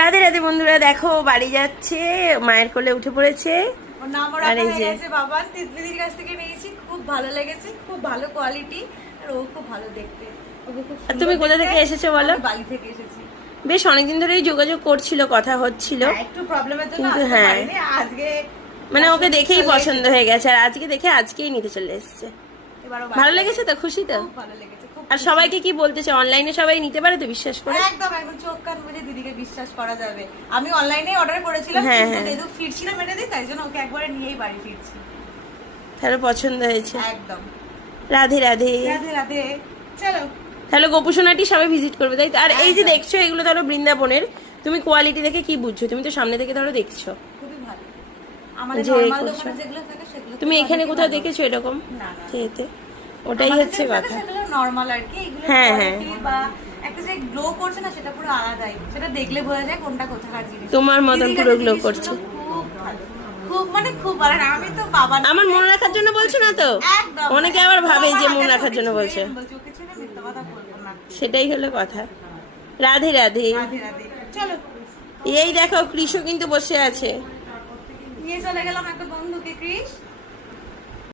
রাধে রাধে বন্ধুরা, দেখো বাড়ি যাচ্ছে, মায়ের কোলে উঠে পড়েছে। ওর নাম রাখা হয়ে গেছে বাবান। দিদির কাছ থেকে নিয়েছি, খুব ভালো লেগেছে, খুব ভালো কোয়ালিটি, আর ও খুব ভালো দেখতে। ওকে খুব আর তুমি কোথা থেকে এসেছো বলো? বালি থেকে এসেছি। বেশ অনেকদিন ধরেই যোগাযোগ করছিল, কথা হচ্ছিল, একটু প্রবলেমের জন্য কিন্তু আসতে হ্যাঁ পারিনি। আজকে মানে ওকে দেখেই পছন্দ হয়ে গেছে, আর আজকে দেখে আজকেই নিতে চলে এসেছে। ভালো লেগেছে তো? খুশি তো? খুব ভালো লেগেছে, খুব। আর সবাইকে কি বলতেছে, অনলাইনে সবাই নিতে পারে তো বিশ্বাস করে? একদম একদম চোখ কান বুঝে দিদিকে বিশ্বাস করা যাবে। আমি অনলাইনে অর্ডার করেছিলাম, হ্যাঁ, কিন্তু হ্যাঁ। যেহেতু ফিরছিলাম এটা দিয়ে, তাই জন্য ওকে একবারে নিয়েই বাড়ি ফিরছি। তাহলে পছন্দ হয়েছে। একদম। রাধে রাধে। রাধে রাধে। চলো তাহলে গোপুসোনাটি সবাই ভিজিট করবে, তাই তো? আর এই যে দেখছো, এগুলো ধরো বৃন্দাবনের, তুমি কোয়ালিটি দেখে কি বুঝছো? তুমি তো সামনে থেকে ধরো দেখছো। খুবই ভালো। আমাদের যে নরমাল করছো। দোকানে যেগুলো থাকে সেগুলো তুমি থেকে এখানে অনেকই কোথাও ভালো। দেখেছো এরকম না, না। খেতে? ওটাই আমাদের হচ্ছে যেগুলো থাকে কথা। সেগুলো নরমাল আর কি। এগুলো হ্যাঁ, হ্যাঁ। কোয়ালিটি বা একটা যে গ্লো করছে না, সেটা পুরো আলাদাই। সেটা দেখলে বোঝা যায় কোনটা কোথাকার জিনিস। তোমার মতন দিদির পুরো কাছে glow জিনিসগুলো করছে। খুব ভালো। খুব মানে খুব ভালো। আর আমি তো বাবা না। আমার মনে রাখার জন্য বলছো না তো? একদম। অনেকে আবার ভাবে যে মনে আমার রাখার জন্য হাতে বলছে। চোখে ছুঁয়ে মিথ্যা কথা বলবো না। সেটাই হলো কথা। রাধে রাধে। রাধে রাধে। চলো এই দেখো, কৃষ্ণ কিন্তু বসে আছে। নিয়ে চলে গেলাম একটা বন্ধুকে, ক্রিস।